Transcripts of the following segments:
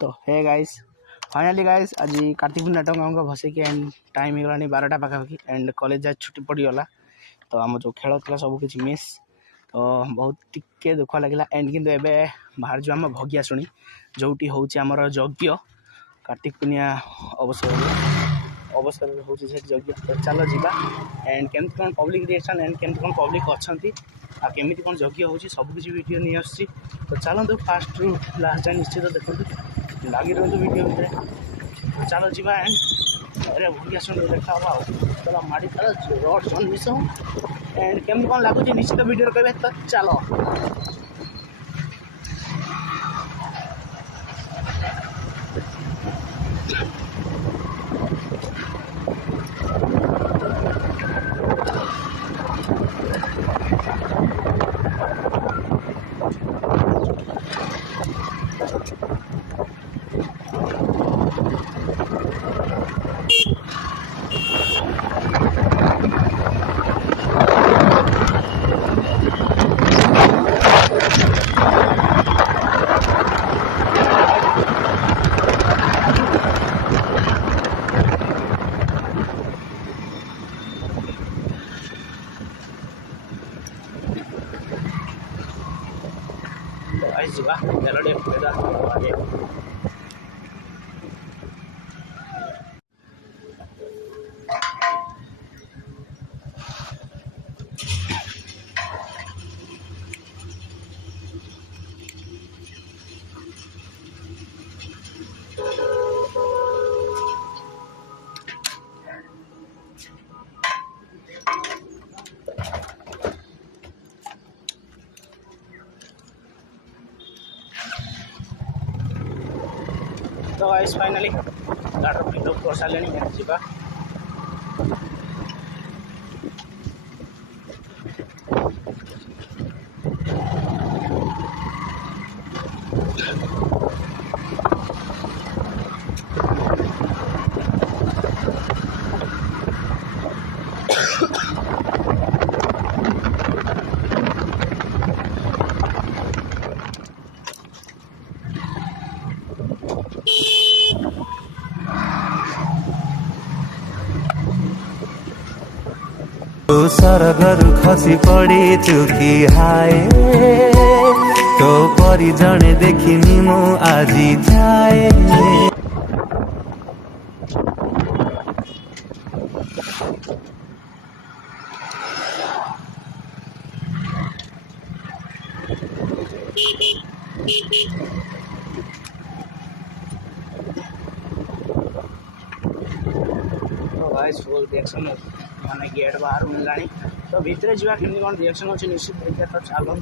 तो hey guys finally guys आज कार्तिक पूर्णिमा टंगा भसेकी एंड टाइम हो गलानी 12टा पाखापाखि एंड कॉलेज जा छुट्टी पड़गला तो आम जो खेल था सब किसी मिस तो बहुत टिके दुख लगे एंड किंतु एबे बाहर जो आम भगिया शुणी जोटी हूँ आमर यज्ञ कार्तिक पूर्णिमा अवसर हूँ यज्ञ तो चलो जीवा एंड केमती कौन पब्लिक रिएक्शन एंड केमती कौन पब्लिक अच्छा आ केमिति कौन यज्ञ हो सबकि वीडियो नहीं आसी तो चलते फास्ट रु लास्ट जाए निश्चित देखो लगी रुहतु वीडियो भितर चलो जीवा एंड अरे भूलिया शुणी देखा चलो माड़ी चलो रोड जन मिस एंड केमती कौन लगुच निश्चित वीडियो कहे तो चलो ଯିବା ମେଲୋଡି तो गाइस फाइनली गाड़ी पिकअप कर सारे जीवा सरगर खसी पड़ी चुकी हाय तो परी जने देखिनी मु आजी जाए तो गाइस फुल रिएक्शन माने गेट बाहर मिलला तो भितर जा केमती कौन रिएक्शन अच्छे निश्चित देखिए तो चलते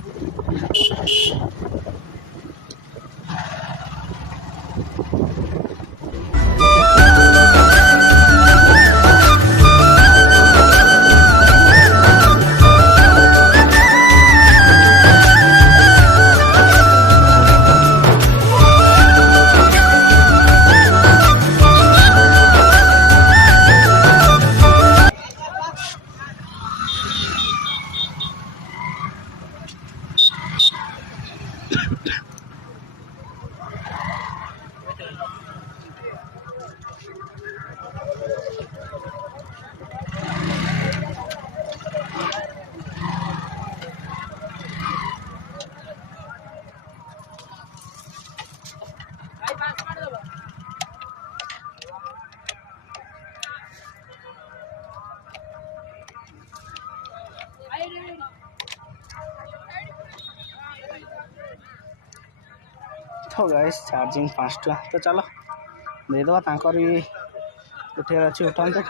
तो गाइस चार्जिंग 5 टका तो चलो देदेवा तांकर भी उठे अच्छे उठाते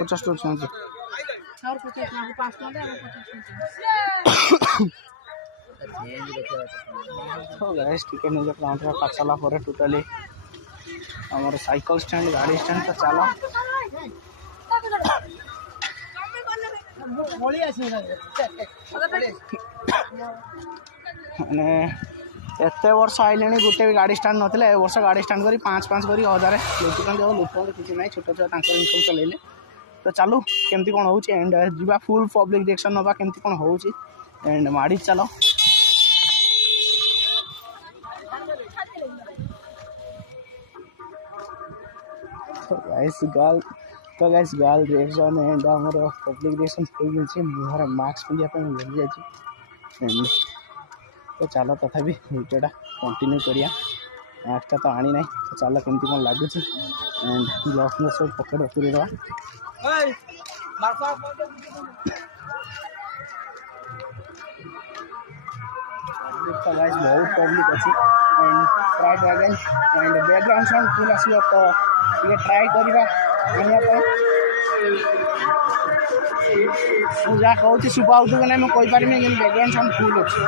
पचास टका तो गाइस टिकेट नहीं काउंटर काट सारा टोटाली आमर साइकिल स्टैंड गाड़ी स्टैंड तो चलो मैंने एत वर्ष आइले गोटे भी गाड़ी स्टाण्ड ना ए वर्ष गाड़ी स्टाण्ड कर 5,500 कर 1000 लुटुं किसी ना छोट छोट इनकम चलैले तो चलू केमती कौन हो एंड जीवा फुल पब्लिक रिएक्शन नवा केमती कौन हो एंड माड़ी चलो तो गाइस गर्ल रिएक्शन एंड आमर पब्लिक रिएक्शन हो मुहर मास्क पिंधा लगी जाए तो चलो तथापि भिडियोटा कंटिन्यू करिया मास्कटा तो आनी ना तो चलो केमती कौन लगुच एंड ग्लव्स में सब पकेट पूरी दवा तो गाइस बहुत पब्लिक अच्छी and try dragon and background sound full आसो तो ये ट्राई करवा जहाँ कहूँ सुबह उठू कि ना मैं कहींपारि बैकग्राउंड साउंड फुल अच्छे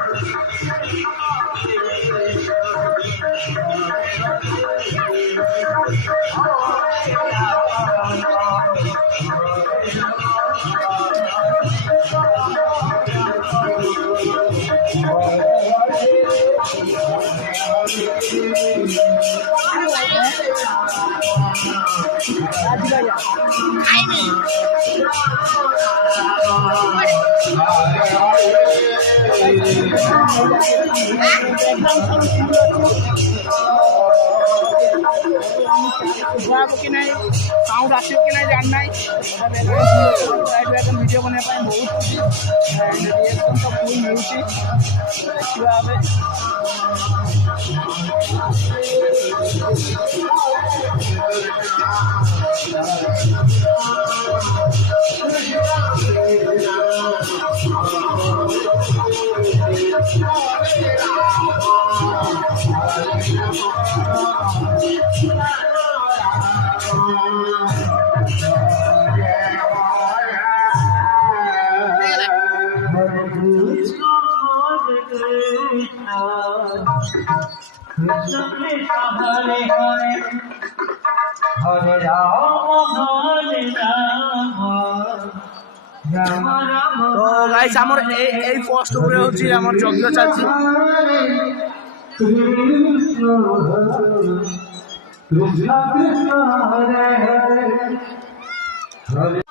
कि ना साउंड आसो कि ना जानना वीडियो बनाई बहुत खुशी एंड रिएक्शन तो फुल मिलूँ देखा तो गाइस आमर ए पोस्ट ऊपर होची आमर यज्ञ चलची कृष्ण कृष्ण हरे हरे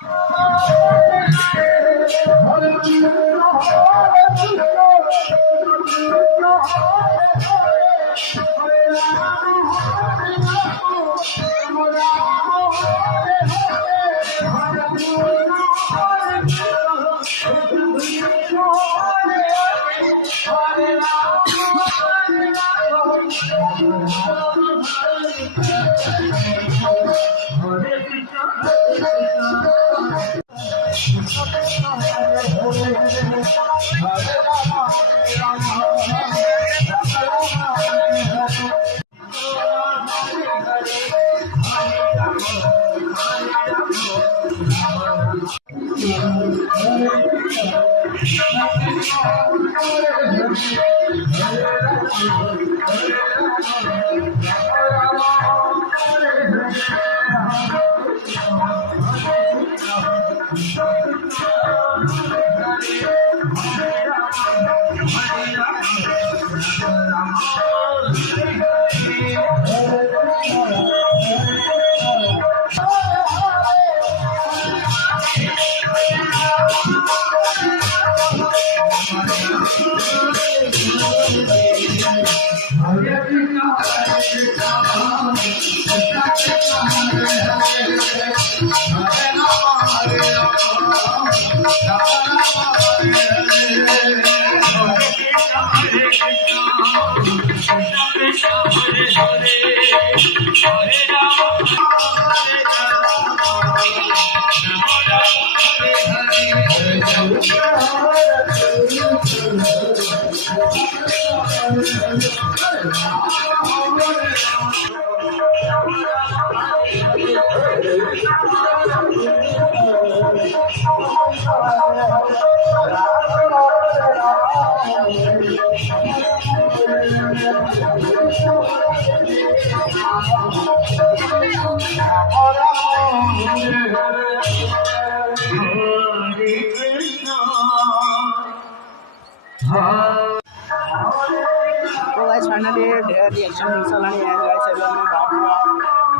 तो गाइस फाइनली ढेर रिएक्शन मिल सारानी है गाइस एबे में बाबूआ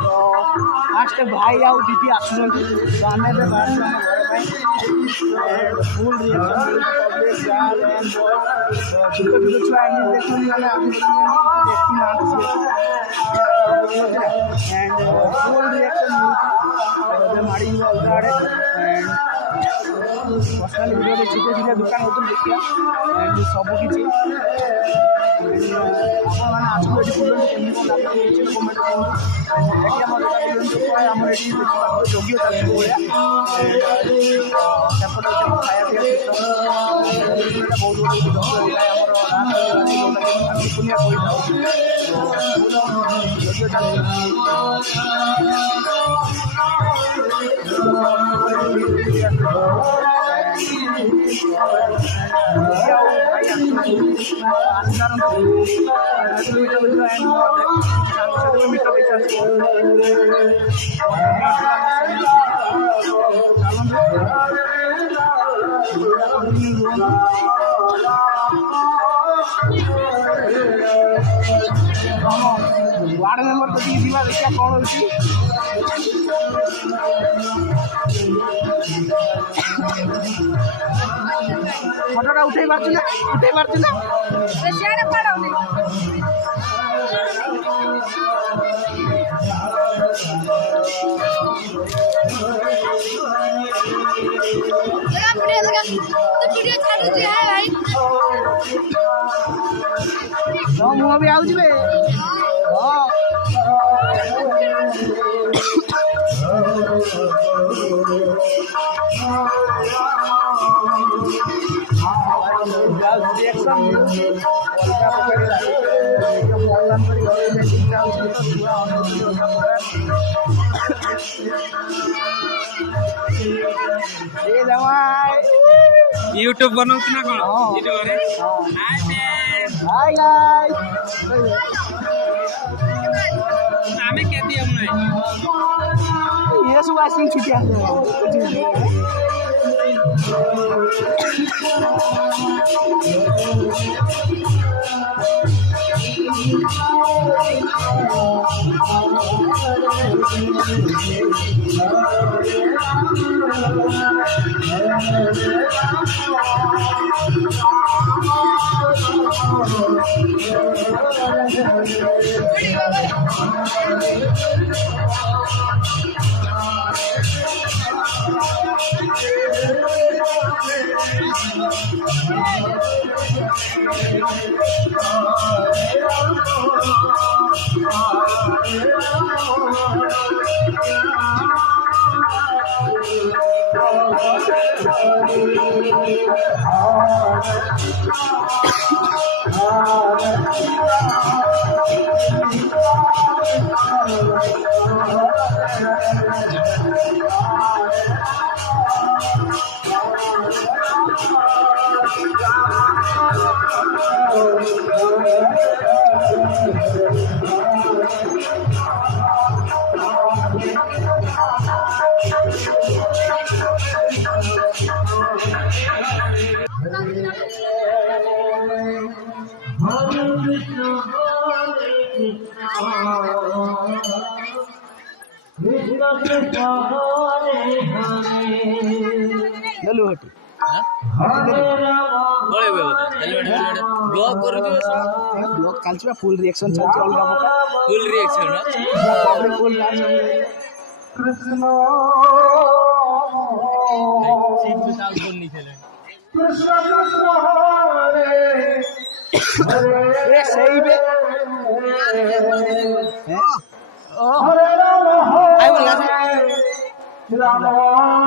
तो फास्ट भाई आउ दीदी आसुन तो आमे बे बाहर से घर भाई फुल रिएक्शन पब्लिक यार एंड तो छोटे छोटे छुआ एंड देखुनी वाला आगे देखी ना एंड फुल रिएक्शन एबे मारी हुआ उधारे एंड पर्सनल वीडियो में धीरे धीरे दुकान होते देखिया एंड सब किछि आपने आसो एटी फुल केमि कोन लागै नीचे कमेंट करू एटी हमर हमर एटी जोगियो चलि बोया सेपट खाया पिया बहुत बहुत हमर रात दुनिया कोई जोगियो वार्ड मेंबर को दीवा देखिया कौन होची फोटोटा उठे पारछु ना सियाड़े पड़ो नहीं वीडियो छाड़ू जे है भाई तो मु भी आउ जबे यूट्यूब बनाऊँ ना कौन वीडियो रे हाय गाइस नामे क्या दिया हमने ये सब आसिंग छुट्टियां ब्लॉग चलछि फुल रिएक्शन चलछि अलगा प्रकार full reaction public full Krishna Krishna Krishna Hare सही बे हरे राम राम राम